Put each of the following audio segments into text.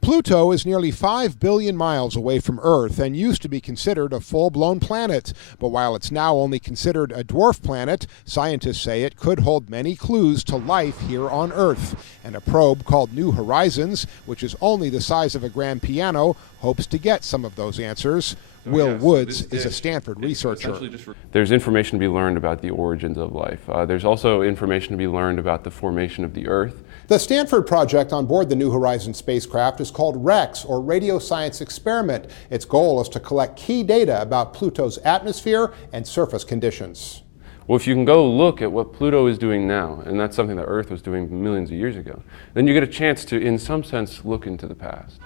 Pluto is nearly 5 billion miles away from Earth and used to be considered a full-blown planet. But while it's now only considered a dwarf planet, scientists say it could hold many clues to life here on Earth. And a probe called New Horizons, which is only the size of a grand piano, hopes to get some of those answers. Will Woods is a Stanford researcher. There's information to be learned about the origins of life. There's also information to be learned about the formation of the Earth. The Stanford project on board the New Horizons spacecraft is called REX, or Radio Science Experiment. Its goal is to collect key data about Pluto's atmosphere and surface conditions. Well, if you can go look at what Pluto is doing now, and that's something that Earth was doing millions of years ago, then you get a chance to, in some sense, look into the past.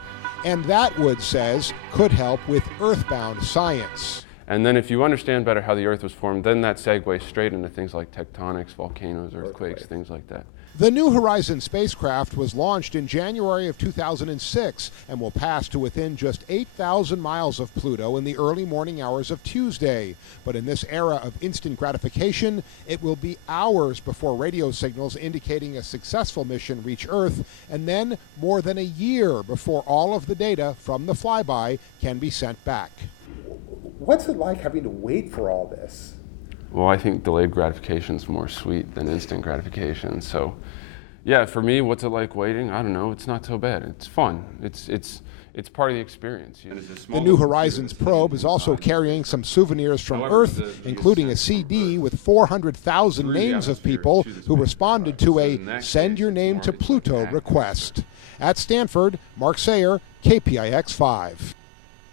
And that, Woods says, could help with earthbound science. And then if you understand better how the Earth was formed, then that segues straight into things like tectonics, volcanoes, earthquakes, things like that. The New Horizons spacecraft was launched in January of 2006 and will pass to within just 8,000 miles of Pluto in the early morning hours of Tuesday. But in this era of instant gratification, it will be hours before radio signals indicating a successful mission reach Earth, and then more than a year before all of the data from the flyby can be sent back. What's it like having to wait for all this? Well, I think delayed gratification is more sweet than instant gratification. So, yeah, for me, what's it like waiting? I don't know. It's not so bad. It's fun. It's part of the experience. The New Horizons probe is also carrying some souvenirs from Earth, including a CD with 400,000 names of people who responded to a Send Your Name to Pluto request. At Stanford, Mark Sayer, KPIX 5.